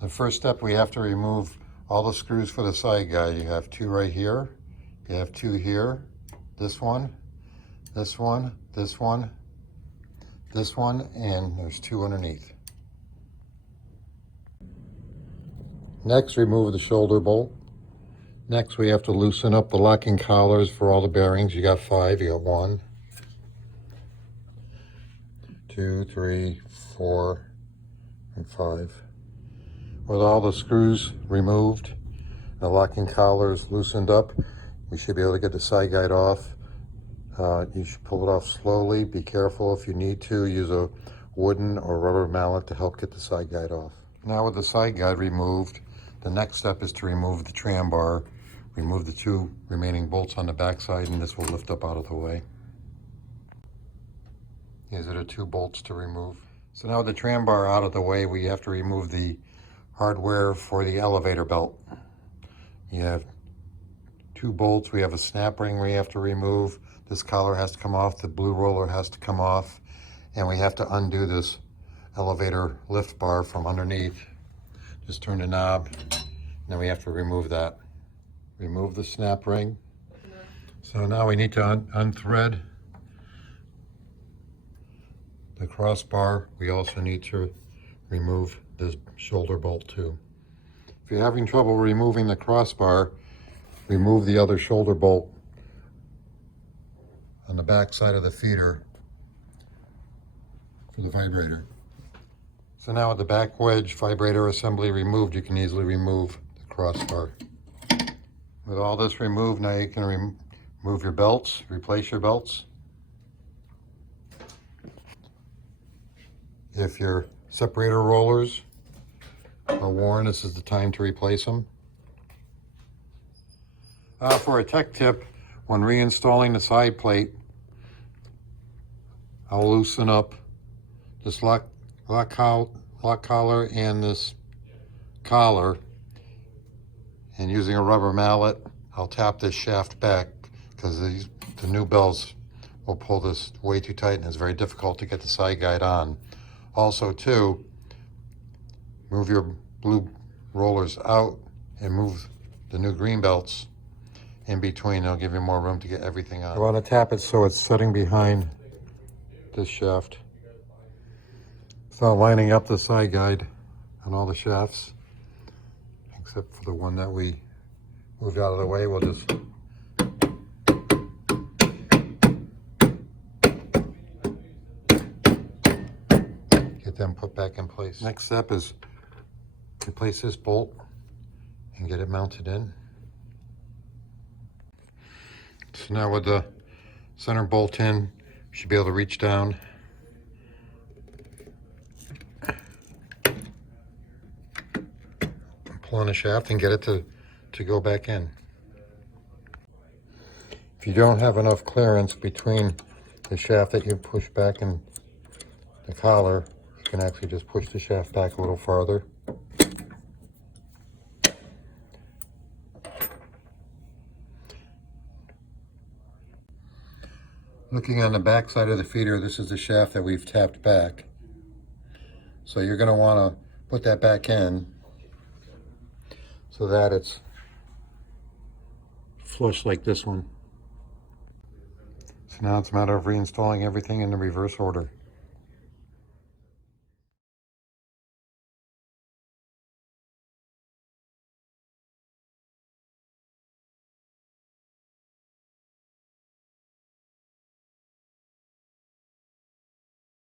The first step, we have to remove all the screws for the side guide. You have two right here, you have two here, this one, this one, this one, this one, and there's two underneath. Next, remove the shoulder bolt. Next, we have to loosen up the locking collars for all the bearings. You got 5, you got 1, 2, 3, 4, and 5. With all the screws removed, the locking collars loosened up, we should be able to get the side guide off. You should pull it off slowly. Be careful. If you need to, use a wooden or rubber mallet to help get the side guide off. Now with the side guide removed, the next step is to remove the tram bar. Remove the 2 remaining bolts on the back side, and this will lift up out of the way. These are the 2 bolts to remove. So now with the tram bar out of the way, we have to remove the hardware for the elevator belt. You have 2 bolts. We have a snap ring we have to remove. This collar has to come off. The blue roller has to come off. And we have to undo this elevator lift bar from underneath. Just turn the knob, and then we have to remove that. Remove the snap ring. So now we need to unthread the crossbar. We also need to remove this shoulder bolt too. If you're having trouble removing the crossbar, remove the other shoulder bolt on the back side of the feeder for the vibrator. So now with the back wedge vibrator assembly removed, you can easily remove the crossbar. With all this removed, now you can remove your belts, replace your belts. If your separator rollers are worn, this is the time to replace them. For a tech tip, when reinstalling the side plate, I'll loosen up this lock collar and this collar, and using a rubber mallet, I'll tap this shaft back, because the new bells will pull this way too tight and it's very difficult to get the side guide on. Also too, move your blue rollers out and move the new green belts in between. They'll give you more room to get everything on. I want to tap it so it's setting behind this shaft. It's not lining up the side guide on all the shafts, except for the one that we moved out of the way. We'll just get them put back in place. Next step is replace this bolt and get it mounted in. So now with the center bolt in, you should be able to reach down and pull on the shaft and get it to go back in. If you don't have enough clearance between the shaft that you push back and the collar, you can actually just push the shaft back a little farther. Looking on the back side of the feeder, this is the shaft that we've tapped back. So you're going to want to put that back in so that it's flush like this one. So now it's a matter of reinstalling everything in the reverse order.